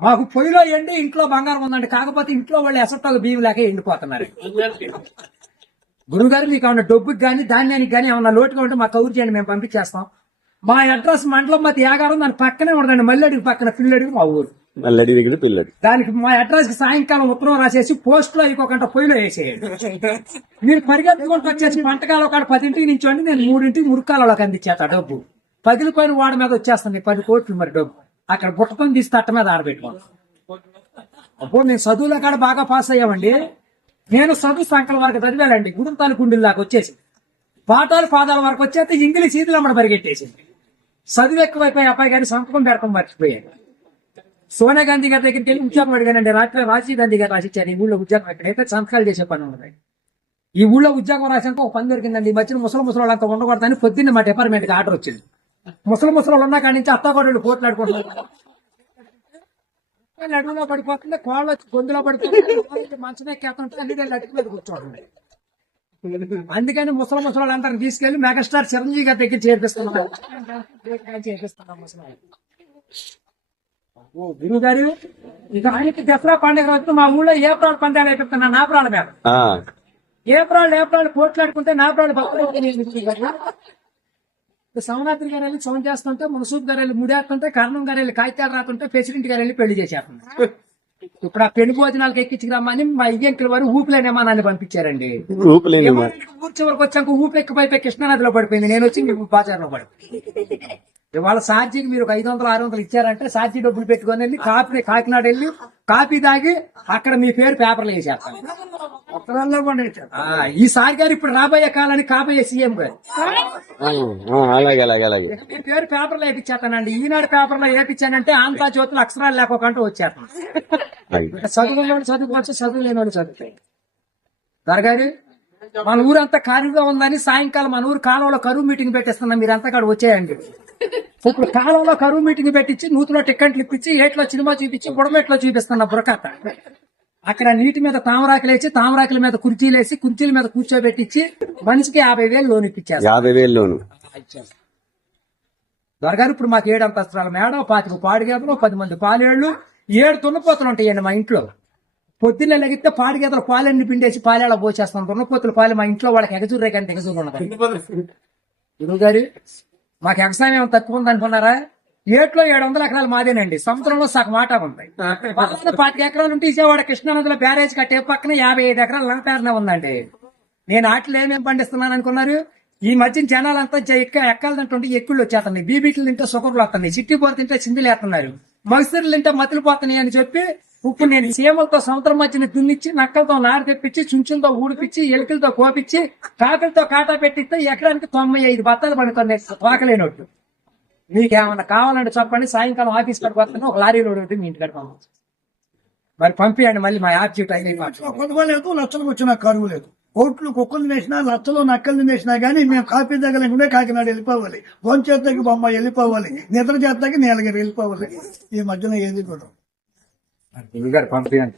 మాకు పొయ్యిలో ఎండి ఇంట్లో బంగారం ఉందండి. కాకపోతే ఇంట్లో వాళ్ళు ఎసట్టాలు బియ్యం లేక ఎండిపోతున్నారు. గురుగారు మీకు ఏమన్నా డబ్బుకి కానీ ధాన్యానికి కానీ ఏమన్నా లోటుగా ఉంటే మా కౌరు చేయండి మేము పంపించేస్తాం. మా అడ్రస్ మండలం మధ్య యాగారం దాని పక్కనే ఉండదండి. మల్లెడికి పక్కన పిల్లడికి మా ఊరు. పిల్లడి దానికి మా అడ్రస్కి సాయంకాలం ఉత్తరం రాసేసి పోస్ట్లో అయిపోకుండా పొయ్యిలో వేసేయండి. మీరు పరిగెత్తుకుంటూ వచ్చేసి వంటకాలు ఒక పదింటికి నుంచోండి నేను మూడింటికి మురుకాలలోకి అందించేత డబ్బు. పగిలిపోయిన వాడి మీద వచ్చేస్తుంది పది కోట్లు మరి డబ్బు. అక్కడ బుట్టకొని తీసి తట్ట మీద ఆడబెట్టుకోవాలి అప్పుడు నేను చదువులో కాడ బాగా పాస్ అయ్యామండి. నేను చదువు సంకల వరకు చదివానండి. గుడుతాలు కుండీల దాకా వచ్చేసి పాఠాలు పాదాల వరకు వచ్చేస్తే ఇంగ్లీష్ ఈదులు అమ్మడ పరిగెట్టేసింది. చదువు ఎక్కువైపోయి అబ్బాయి గారి సంతకం పెడతాం మర్చిపోయాను. సోనియా గాంధీ గారి దగ్గరికి వెళ్ళి ఉద్యోగం అడిగానండి. రాత్రి రాజీవ్ గాంధీ గారు రాసిచ్చారు. ఈ ఊళ్ళో ఉద్యోగం ఎక్కడైతే సంతకాలు చేసే పని ఉన్నది. ఈ ఊళ్ళో ఉద్యోగం రాసాక ఒక పని దొరికిందండి. ఈ మధ్యన ముసలి ముసలి వాళ్ళంతా ఉండకూడదని పొద్దున్న మా డిపార్ట్మెంట్కి ఆర్డర్ వచ్చింది. ముసలి ముసలి ఉన్న కాడి నుంచి అత్తాకోడలు పోట్లాడుకుంటున్నారు అడుగులో పడిపోతుంది కోళ్ళు వచ్చి గొంతులో పడిపోతుంది మంచం ఎక్కేస్తుంటే అన్ని నేను అటుకు మీద కూర్చోండి. అందుకని ముసలి ముసలి వాళ్ళందరిని తీసుకెళ్ళి మెగాస్టార్ చిరంజీవి గారి దగ్గర చేర్పిస్తున్నాం. చేర్పిస్తున్నాం ముసలి ఓ గురువు గారు. ఇక ఆయనకి దసరా పండుగ రోజు మా ఊళ్ళో ఏప్రాల్ పందాలు అయిపోతున్నా నాపురాల మీద ఆ, ఏప్రాల్ ఏప్రాల్ పోట్లాడుకుంటే నాపురాలు పక్కన సోమనాథన్ గారు వెళ్ళి సౌండ్ చేస్తుంటే మునసూబ్ గారు వెళ్ళి ముడేస్తుంటే కర్ణం గారు వెళ్ళి కాగితాలు రాకుంటే ప్రెసిడెంట్ గారు వెళ్ళి పెళ్ళి చేసేస్తున్నారు ఇప్పుడు ఆ పెళ్ళి భోజనాలకు ఎక్కించుకురమ్మని మా ఇయ్యంకుల వారు ఊపిలేని విమానాన్ని పంపించారండి ఊరి చివరికి వచ్చాక ఊపి ఎక్కిపోయి కృష్ణానదిలో పడిపోయింది. నేను వచ్చి మీకు బాజార్లో పడిపోయింది. ఇవాళ సార్జీకి మీరు ఒక ఐదు వందలు ఆరు వందలు ఇచ్చారంటే సార్జీ డబ్బులు పెట్టుకొని వెళ్ళి కాఫీ కాకినాడ వెళ్ళి కాఫీ తాగి అక్కడ మీ పేరు పేపర్లు వేసేస్తాను ఆ, ఈ సార్ గారు ఇప్పుడు రాబోయే కాలానికి కాబోయే సీఎం గారు. అలాగే అలాగే అలాగే. మీ పేరు పేపర్లో వేపించేస్తానండి ఈనాడు పేపర్లో వేపించానంటే ఆంధ్ర జ్యోతులు అక్షరాలు లేకోకుండా వచ్చేస్తాను. అలాగే. ఇక చదువు వాళ్ళు చదువుకోవచ్చు చదువు లేని వాళ్ళు చదువుతాయి. దొరగారు మన ఊరంతా ఖాళీగా ఉందని సాయంకాలం మన ఊరు కాలంలో కరువు మీటింగ్ పెట్టిస్తున్నాం మీరంతా కాడ వచ్చేయండి. ఇప్పుడు కాలంలో కరువు మీటింగ్ పెట్టించి నూతులో టిక్కెట్లు ఇప్పించి ఏట్లో సినిమా చూపించి బుడమెట్లో చూపిస్తున్న బురకథ అక్కడ నీటి మీద తామరాకులు వేసి తామరాకుల మీద కుర్చీలు వేసి కుర్చీల మీద కూర్చోబెట్టించి మనిషికి యాభై వేలు లోన్ ఇప్పించారు యాభై వేలు లోను. దొరగారు ఇప్పుడు మాకు ఏడు అంతస్తుల మేడ పాతిక పాడిగేదలు పది మంది పాలేళ్ళు ఏడు తున్నపోతులు ఉంటాయండి మా ఇంట్లో. పొద్దున్నే లెగితే పాడిగేదలు పాలన్నీ పిండేసి పాలేళ్ళ పోసేస్తాం. దున్నపోతుల పాలు మా ఇంట్లో వాళ్ళకి ఎగజూరే కానీ ఎగజూరు ఉన్నది గురువు గారు మాకు వ్యవసాయం ఏమైనా తక్కువ ఉంది అనుకున్నారా ఏట్లో ఏడు వందల ఎకరాలు మాదేనండి. సముద్రంలో సగం మాట ఉంది. పాతిక ఎకరాలు ఉంటే ఇసేవాడ కృష్ణానదిలో బ్యారేజ్ కట్టే పక్కన యాభై ఐదు ఎకరాలు నా పేరునే ఉందండి. నేను ఆటలు ఏమేమి పండిస్తున్నాను అనుకున్నారు? ఈ మధ్య జనాలంతా ఎక్క ఎక్కాలంటుంటే ఎక్కుళ్ళు వచ్చేస్తున్నాయి. బీబీట్లు తింటే సుకర్లు వస్తున్నాయి. చిట్టి పోరు తింటే చిందులు వేస్తున్నారు. మగసిర్లు తింటే మతులు పోతున్నాయి అని చెప్పి ఇప్పుడు నేను సీమలతో సముద్రం మధ్యన దున్నిచ్చి నక్కలతో నారు తెప్పించి చుంచులతో ఊడిపించి ఎలుకలతో కోపించి కాకలతో కాటా పెట్టిస్తే ఎకరానికి తొంభై ఐదు బత్తాలు పడుతుంది తోకలేనట్టు మీకేమన్నా కావాలంటే చెప్పండి. సాయంకాలం ఆఫీస్ వస్తాను ఒక లారీ లోడ్ ఒకటి మీ ఇంటికాడ పంపించు మరి పంపించండి మళ్ళీ మా యాప్టిట్యూట్ అయిన కొద్దిగా లేదు లక్షలకు వచ్చిన కరువు లేదు. కోట్లు కుక్కలు వేసినా లక్షలు నక్కలు వేసినా గానీ మేము కాఫీ దగ్గర కాకినాడ వెళ్ళిపోవాలి. భోంచేతకి బొమ్మ వెళ్ళిపోవాలి. నిద్ర చేతకి నీలగిరి వెళ్ళిపోవాలి. ఈ మధ్యన ఏది కూడా పంపించండి